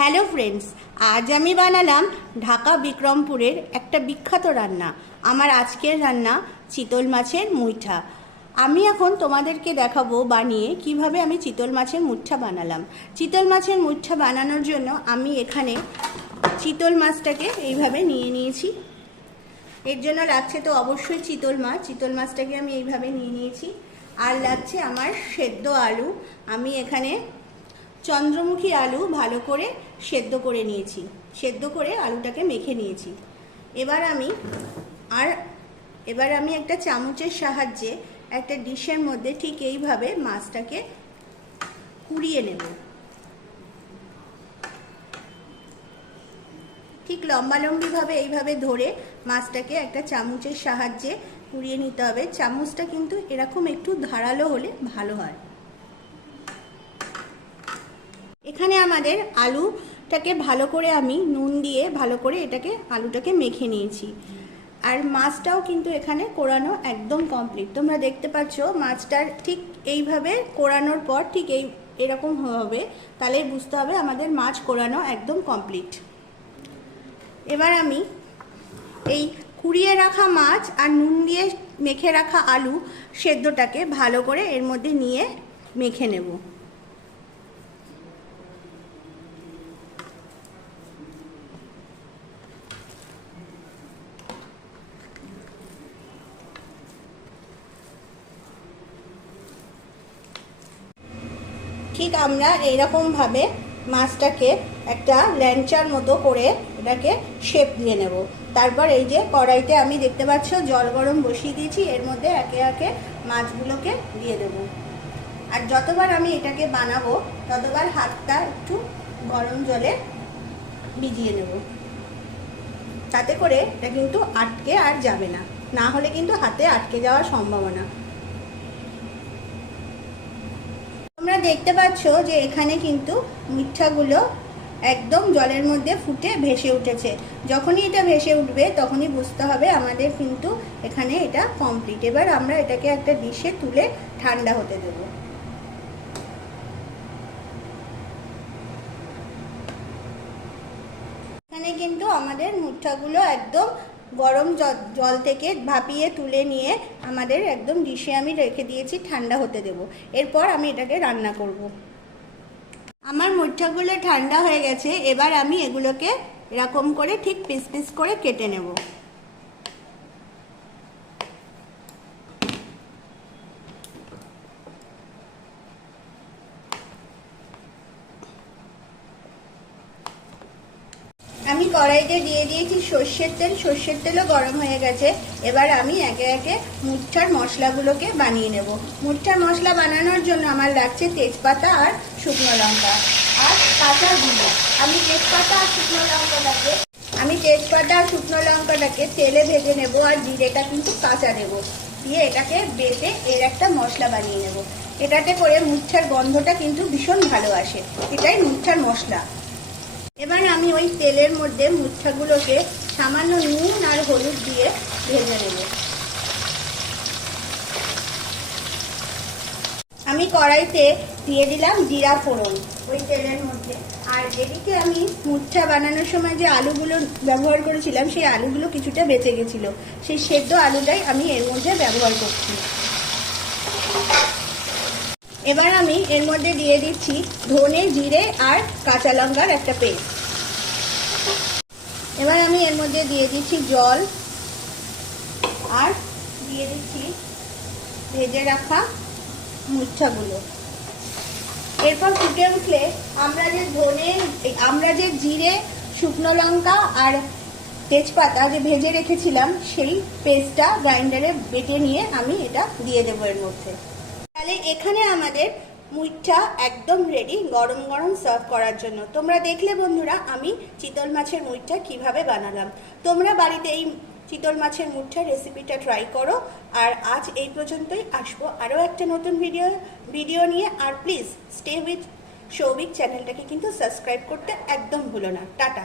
Hello friends, আজ আমি বানালাম ঢাকা বিক্রমপুরের একটা বিখ্যাত রান্না, আমার আজকের রান্না চিতল মাছের মুইঠা আমি এখন তোমাদেরকে দেখাবো বানিয়ে কীভাবে আমি চিতল মাছের মুঠা বানালাম। চিতল মাছের মুঠা বানানোর জন্য আমি এখানে চিতল মাছটাকে এইভাবে নিয়ে নিয়েছি। এর জন্য লাগছে তো অবশ্যই চিতল মাছ, চিতল মাছটাকে আমি এইভাবে নিয়ে নিয়েছি। আর লাগছে আমার সেদ্ধ আলু। আমি এখানে চন্দ্রমুখী আলু ভালো করে সেদ্ধ করে নিয়েছি। সেদ্ধ করে আলুটাকে মেখে নিয়েছি। এবার আমি আর এবার আমি একটা চামচের সাহায্যে একটা ডিশের মধ্যে ঠিক এইভাবে মাছটাকে কুড়িয়ে নেব। ঠিক লম্বালম্বিভাবে এইভাবে ধরে মাছটাকে একটা চামচের সাহায্যে কুড়িয়ে নিতে হবে। চামচটা কিন্তু এরকম একটু ধারালো হলে ভালো হয়। এখানে আমাদের আলুটাকে ভালো করে আমি নুন দিয়ে ভালো করে এটাকে, আলুটাকে মেখে নিয়েছি। আর মাছটাও কিন্তু এখানে কোরানো একদম কমপ্লিট তোমরা দেখতে পাচ্ছ মাছটার ঠিক এইভাবে কোরানোর পর ঠিক এই, এরকম হবে। তাহলে বুঝতে হবে আমাদের মাছ কোরানো একদম কমপ্লিট এবার আমি এই কুড়িয়ে রাখা মাছ আর নুন দিয়ে মেখে রাখা আলু সেদ্ধটাকে ভালো করে এর মধ্যে নিয়ে মেখে নেব। ঠিক আমরা এইরকমভাবে মাছটাকে একটা ল্যাঞ্চার মতো করে এটাকে শেপ দিয়ে নেব। তারপর এই যে কড়াইতে আমি দেখতে পাচ্ছ জল গরম বসিয়ে দিয়েছি, এর মধ্যে একে একে মাছগুলোকে দিয়ে দেব। আর যতবার আমি এটাকে বানাবো, ততবার হাতটা একটু গরম জলে ভিজিয়ে নেব। তাতে করে এটা কিন্তু আটকে আর যাবে না। না হলে কিন্তু হাতে আটকে যাওয়ার সম্ভাবনা। তোমরা দেখতে পাচ্ছ যে এখানে কিন্তু মিঠাগুলো একদম জলের মধ্যে ফুটে ভেসে উঠেছে। যখনই এটা ভেসে উঠবে, তখনই বুঝতে হবে আমাদের কিন্তু এখানে এটা কমপ্লিট এবার আমরা এটাকে একটা ডিশে তুলে ঠান্ডা হতে দেবো। এখানে কিন্তু আমাদের মুঠাগুলো একদম গরম জল থেকে ভাপিয়ে তুলে নিয়ে আমাদের একদম ডিশে আমি রেখে দিয়েছি, ঠান্ডা হতে দেব। এরপর আমি এটাকে রান্না করব। আমার মুঠাগুলো ঠান্ডা হয়ে গেছে, এবার আমি এগুলোকে এরকম করে ঠিক পিস পিস করে কেটে নেব। আমি কড়াইতে দিয়ে দিয়েছি সর্ষের তেল। সর্ষের তেলও গরম হয়ে গেছে। এবার আমি একে একে মুঠার মশলাগুলোকে বানিয়ে নেব। মুঠার মশলা বানানোর জন্য আমার লাগছে তেজপাতা আর শুকনো লঙ্কা আর কাঁচা গুঁড়ো। আমি তেজপাতা আর শুকনো লঙ্কাটাকে আমি তেজপাতা আর শুকনো লঙ্কাটাকে তেলে ভেজে নেব আর জিরেটা কিন্তু কাঁচা দেব। দিয়ে এটাকে বেটে এর একটা মশলা বানিয়ে নেব। এটাতে করে মুঠার গন্ধটা কিন্তু ভীষণ ভালো আসে। এটাই মুঠার মশলা। এবার আমি ওই তেলের মধ্যে মুচ্ছাগুলোকে সামান্য নুন আর হলুদ দিয়ে ভেজে নেব। আমি কড়াইতে দিয়ে দিলাম জিরা ফোড়ন ওই তেলের মধ্যে। আর এদিকে আমি মুঠা বানানোর সময় যে আলুগুলো ব্যবহার করেছিলাম, সেই আলুগুলো কিছুটা বেঁচে গেছিল। সেই সেদ্ধ আলুটাই আমি এর মধ্যে ব্যবহার করছি। এবার আমি এর মধ্যে দিয়ে দিচ্ছি ধনে, জিরে আর কাঁচা লঙ্কার একটা পেস্ট। এবার আমি এর মধ্যে দিয়ে দিচ্ছি জল আর দিয়ে দিচ্ছি ভেজে রাখা মুচ্ছাগুলো। এরপর ফুটে উঠলে আমরা যে ধনে, আমরা যে জিরে, শুকনো লঙ্কা আর তেজপাতা যে ভেজে রেখেছিলাম, সেই পেস্টটা গ্রাইন্ডারে বেটে নিয়ে আমি এটা দিয়ে দেবো এর মধ্যে। তাহলে এখানে আমাদের মুইঠা একদম রেডি গরম গরম সার্ভ করার জন্য। তোমরা দেখলে বন্ধুরা, আমি চিতল মাছের মুইঠা কীভাবে বানালাম। তোমরা বাড়িতে এই চিতল মাছের মুঠা রেসিপিটা ট্রাই করো। আর আজ এই পর্যন্তই আসব আরও একটা নতুন ভিডিও ভিডিও নিয়ে। আর প্লিজ স্টে উইথ সৌভিক চ্যানেলটাকে কিন্তু সাবস্ক্রাইব করতে একদম ভুলো না। টাটা।